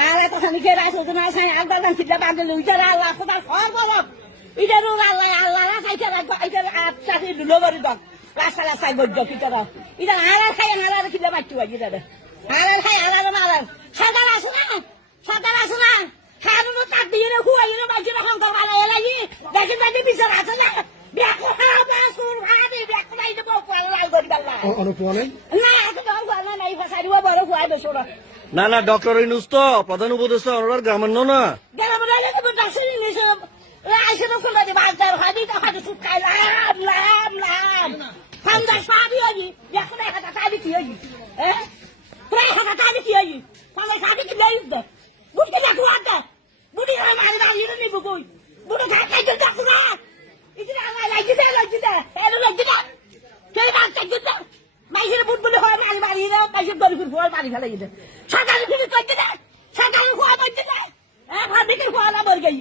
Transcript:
আর এত খানি কে রাইছো না সাই আলদা দান কিলা বান্দলে উইটার আল্লাহ খোদা সর বড় ইটার আল্লাহ আল্লাহ খাইতে রাখবা ইটার আত্মাকে দুলো বড় দক রাসা রাসা গজ্জ কিটার ইটার আর খাই আর কিলা বাচ্চু আই ইটার আর খাই আর মারার সাদা রাসু না খারু তা দিয়ে হুয়াই রে বাজি না হং করবা লাগি দেখি দেখি বিচার আছে না বিয়া কোহা বাসুর ভাবি বিয়া কোলাই দেব কোলাই গরি আল্লাহ অনুপনে না এত বড় না নাই ফাসারিও বড় হুয়াই বেসোরা না না ডক্টর ইনুস তো প্রধান উপদেষ্টা ওনার গ্রামান্য না গেলাম রাইলে তো ডাক্তার নিছে রাইছে তো কোন দি বাজার হাদি তা হাদি সুট খাই লাম ফান্দা সাবি হই এখন একটা সাবি কি হই প্রায় একটা সাবি কি হই ফান্দা সাবি কি লই দে বুঝকে না কুয়াটা বুড়ি আমার বাড়ি রে নিবো কই বুড়ো খাই তো দেখো না ইদিরা আমার লাগি দে এলো লাগি দে কে বাচ্চা গিয়ে মাইসের বুট বলে হয় মারি বাড়ি রে মাইসের দড়ি ফুল ফল বাড়ি ফেলাই দে সকালে তুমি কই দে সকালে খোয়া বাচ্চা দে ভাবি কে খোয়া না মর গই